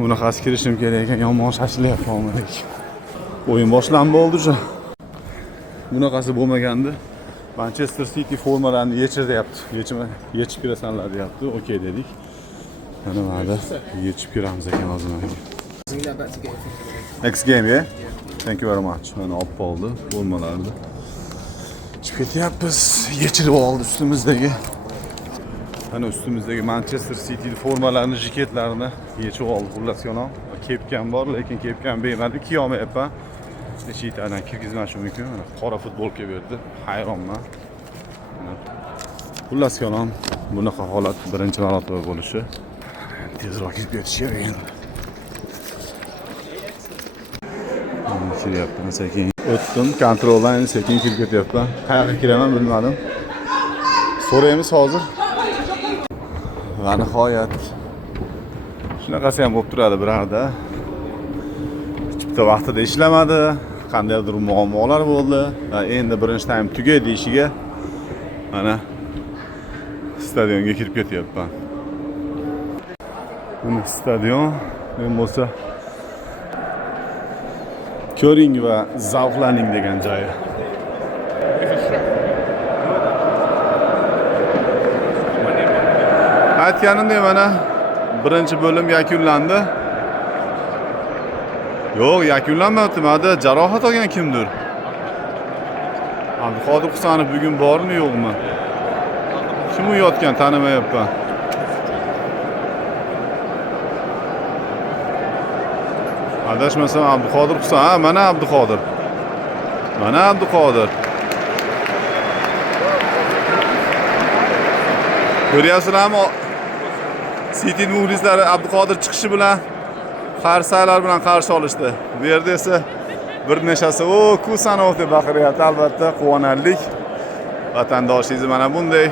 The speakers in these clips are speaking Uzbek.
Bunaqasi kirishim kerak ekan, yomon shashlayapman ommadik. O'yin boshlanib bo'ldi shu. Bunaqasi bo'lmagandi. Manchester City formalarini yechiryapti. Yechib kirasanlar deyapti. Okey dedik. Mana mana yechib kiramiz ekan hozir. Next game, yeah? Thank you very much. Mana olib qoldi formalarni. Chiqib ketyapmiz. Yechilib oldi ustimizdagi. Mana ustimizdagi Manchester City formalarini, jaketlarini yechib oldi. Xullas yo'q. Kepkam bor, lekin kepkam bermadi. Kiyolmayapman. Ichidan kirgizmashim mumkin. Mana qora futbolka berdi. Hayronman. Xullas yo'q. Bunaqa holat birinchi marotaba bo'lishi. Tezroq kirib ketish kerak endi. Kiryapman sekin. O'tdim, kontroldan sekin kirib ketyapman. Qayerga kiraman bilmadim. So'raymiz hozir. Va nihoyat shunaqasi ham bo'lib turadi birarda. Bitta vaqtida ishlamadi, qandaydir muammolar bo'ldi va endi birinchi taym tugaydi ishiga. Mana stadionga kirib ketyapman. Buni stadion men bo'lsa ko'ring va zavqlaning degan joyi. Aytganimdek mana birinchi bo'lim yakunlandi. Yo'q, yakunlanmadi. Mana jarohat olgan kimdir? Abduqodir Husanov bugun bormi, yo'qmi? Kim u yotgan tanimayapman. Adashmasam Abduqodir Husan. Ha, mana Abduqodir. Mana Abduqodir. Ko'ryapsizlarmi? City muxlislari Abduqodir chiqishi bilan qarsaklar bilan qarshi olishdi. Bu yerda esa bir nechasi "O, Kusanov" deb baqiryapti. Albatta, quvonarlik. Vatandoshingiz mana bunday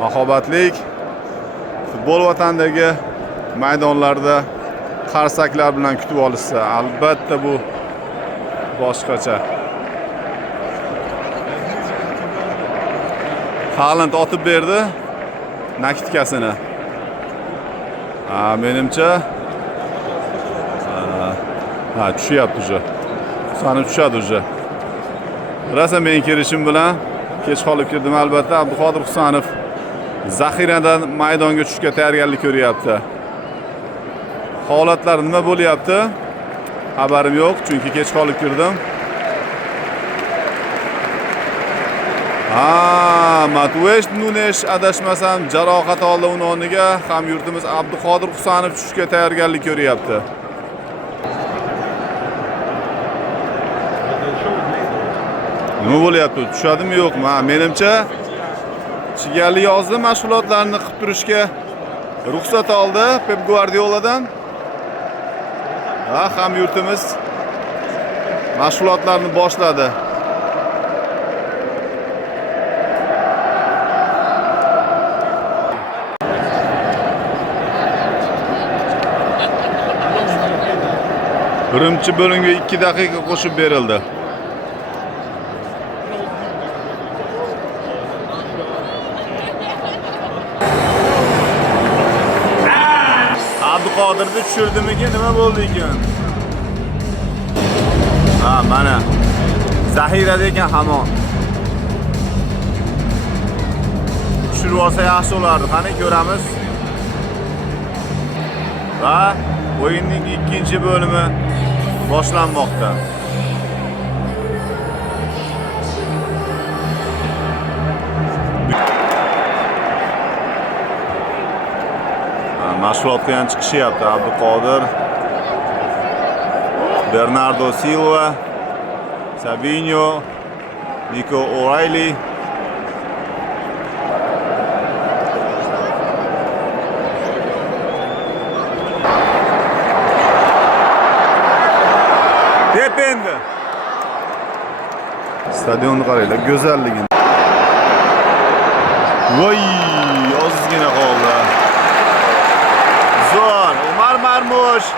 mahobatlik futbol vatandagi maydonlarda qarsaklar bilan kutib olishsa, albatta bu boshqacha. Haaland otib berdi nakitkasini. Menimcha tushyapti уже. Sani tushadi уже. Rosa men kirishim bilan kech qolib kirdim albatta. Abduqodir Husanov zaxiradan maydonga tushishga tayyorgarlik ko'ryapti. Holatlar nima bo'lyapti? Xabarim yo'q, chunki kech qolib kirdim. Matvesh Nunes adashmasam jarohat oldi, uni o'rniga hamyurtimiz Abduqodir Husanov tushishga tayyorgarlik ko'ryapti. Nima bo'lyapti? Tushadimi yo'qmi? Menimcha chigalli yozdi mashg'ulotlarni qilib turishga ruxsat oldi Pep Guardioladan. Hamyurtimiz mashg'ulotlarni boshladi. Birinchi bo'limga 2 daqiqa qo'shib berildi. Abduqodirni tushirdimikin, nima bo'ldi ekan? Mana zaxirada ekan hamon. Tushirib olsa yaxshi bo'lardi. Qani ko'ramiz. Va o'yinning ikkinchi bo'limi boshlanmoqda. Mashg'ulotga ham chiqishyapti Abduqodir, Bernardo Silva, Sabinho, Nico O'Reilly. Depende. Stadionni qaranglar, go'zalligini. Voy, ozgina qoldi. Zo'r, Umar Marmush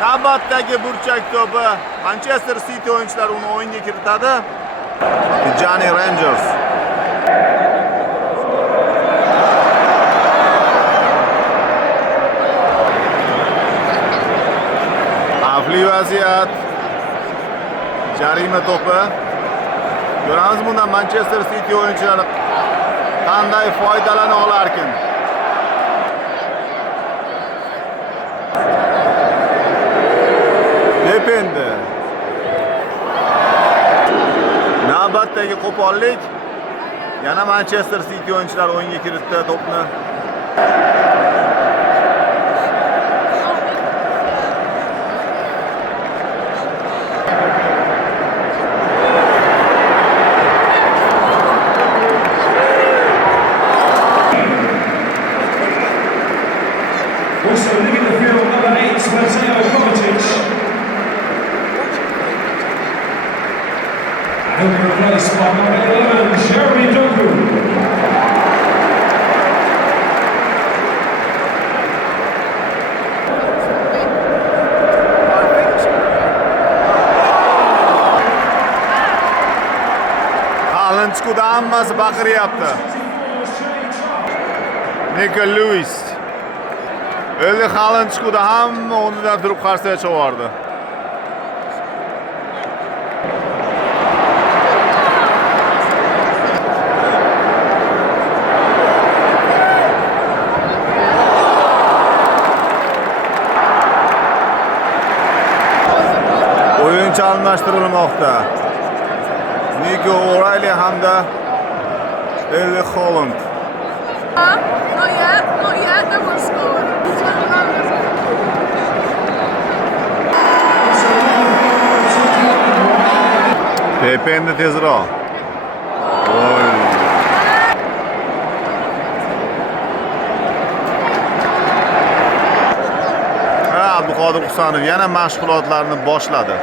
navbatdagi burchak to'pi. Manchester City o'yinchilari uni o'yinga kiritadi. Johnny Rangers. Xavfli vaziyat. Jarima to'pi. Ko'ramiz bundan Manchester City o'yinchilari qanday foydalana olarkin. Dependi. Navbatdagi qo'pollik. Yana Manchester City o'yinchilari o'yinga kiritdi to'pni. Also leaving the field, number 8, Mateo Kovacic. And he'll be replaced by number 11, Jeremy Doku. Hammasi hammasi baqiryapti. Nico Lewis. Öyle Haaland çıkıda hamma o'rnidan turib qarsiga cho'vardi. O'yinchi almashtirilmoqda. Nico O'Reilly hamda Erling Haaland. Not yet, no one scored. Dependi tezroq. Voy. Abduqodir Husanov yana mashg'ulotlarni boshladi.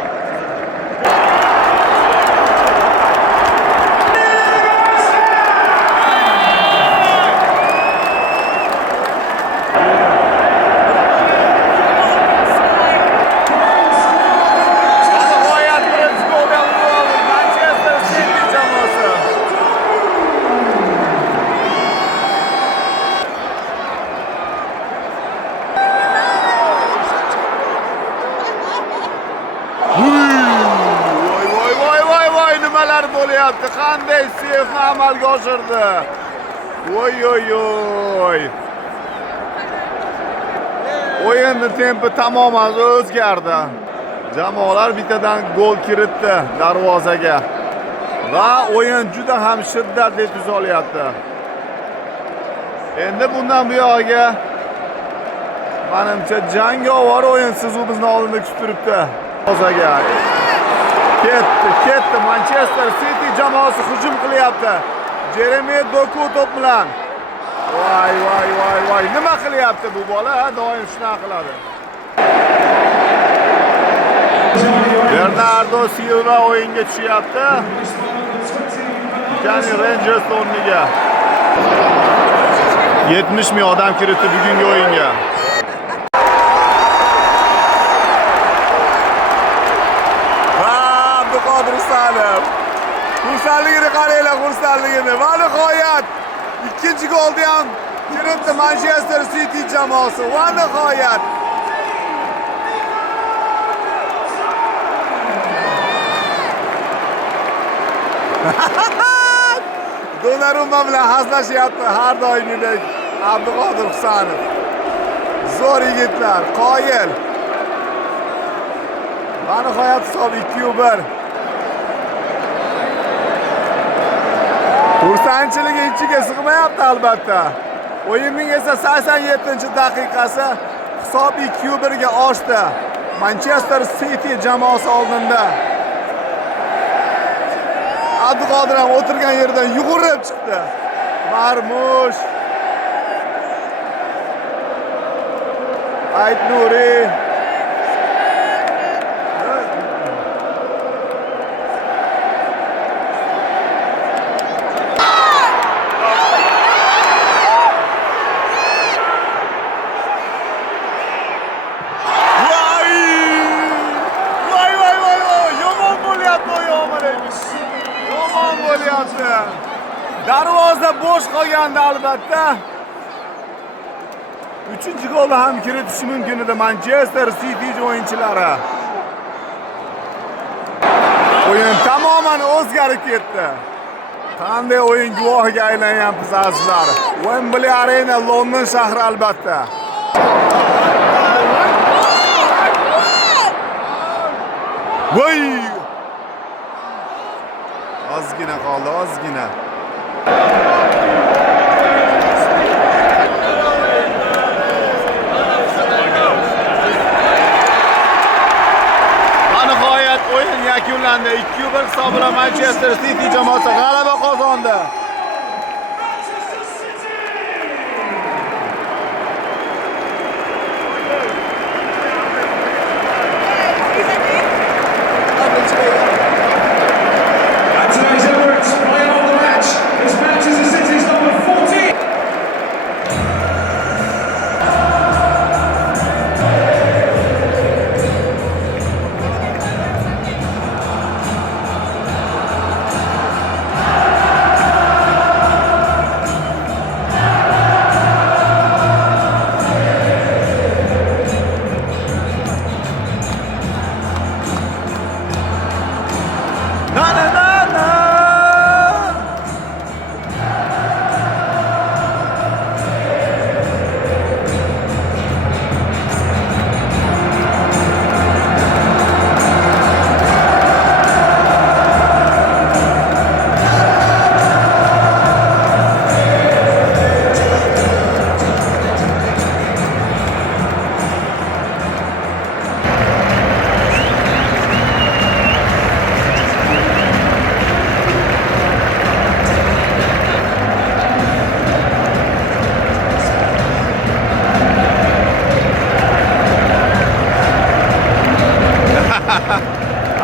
Nimalar bo'lyapti? Qanday seyfni amalga oshirdi? Voy. O'yinning tempi tamoman o'zgardi. Jamoalar bittadan gol kiritdi darvozaga. Va o'yin juda ham shiddatli tus olyapti. Endi bundan buyog'iga menimcha jangovar o'yin siz bizni oldinda kutib turibdi. Darvozaga ketdi. Manchester City jamoasi hujum qilyapti. Jeremy Doku to'p bilan. Voy. Nima qilyapti bu bola? Doim shunaqa qiladi. Bernardo Silva o'yinga tushyapti. Ya'ni Rangers o'rniga 70 ming odam kiritdi bugungi o'yinga. Xursandligini qaranglar, xursandligini. Va nihoyat ikkinchi golni ham kiritdi Manchester City jamoasi. Va nihoyat Donnarumma bilan hazlashyapti har doimgidek Abduqodir Husanov. Zo'r yigitlar, qoyil. Va nihoyat hisob 2-1. Xursandchiligi ichiga sig'mayapti albatta. O'yinning esa 87-daqiqasi hisob 2-1 ga oshdi. Manchester City jamoasi oldinda. Abduqodir ham o'tirgan yerdan yugurib chiqdi. Marmush. Aytnuri. Darvoza bo'sh qolganda albatta 3-golni ham kiritishi mumkin edi Manchester City o'yinchilari. O'yin tamoman o'zgarib ketdi. Qanday o'yin guvohiga aylanyapsiz azizlar. Wembley Arena, London shahri albatta. Voy! Ozgina qoldi, ozgina. Nihoyat o'yin yakunlandi. 2-1 hisob bilan Manchester City jamoasi g'alaba qozondi. And today's Emirates playing on the match. This Manchester City's number 14. Na na na na.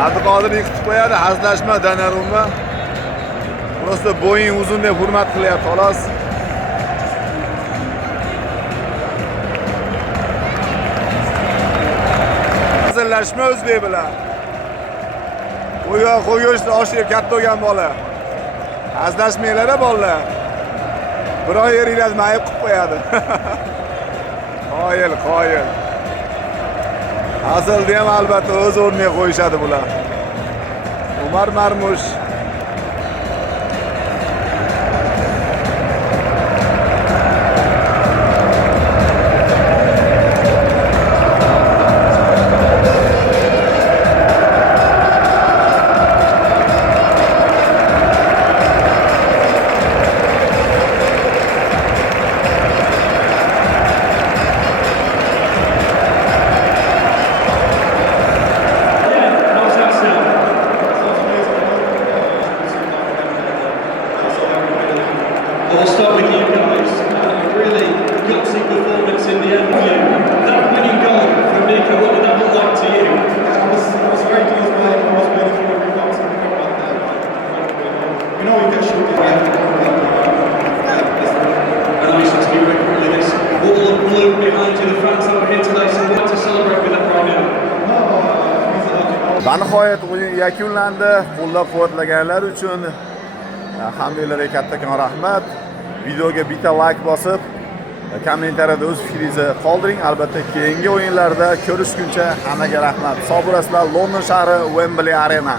Abduqodir yiqitib qo'yadi, hazlashma Donnarumma. Просто bo'ying uzun deb hurmat qilyapti, xolos. Hazillashma o'zbek bilan. Qo'ya qo'yishni oshib katta bo'lgan bola. Hazlashmanglar-a bolalar. Biroq yeringlar mayib qilib qo'yadi. Qoyil, qoyil. Aslida ham albatta o'z o'rniga qo'yishadi bular. Umar Marmush. I'll start with you guys. A really gutsy performance in the end for you. That winning goal from Nico, what did that look like to you? I was very close by. I was waiting for every box to come back there. You know, you can shoot it. We have to come back. And nice to be very quickly this wall of blue behind you, the fans over here today, so what to celebrate with that right now? Va nihoyat o'yin yakunlandi. Qo'llab-quvvatlaganlar uchun hammalarga kattakon rahmat. Videoga bitta like bosib, kommentariyada o'z fikringizni qoldiring. Albatta keyingi o'yinlarda ko'rishguncha hammaga rahmat. Sog' bo'lasizlar. London shahri, Wembley Arena.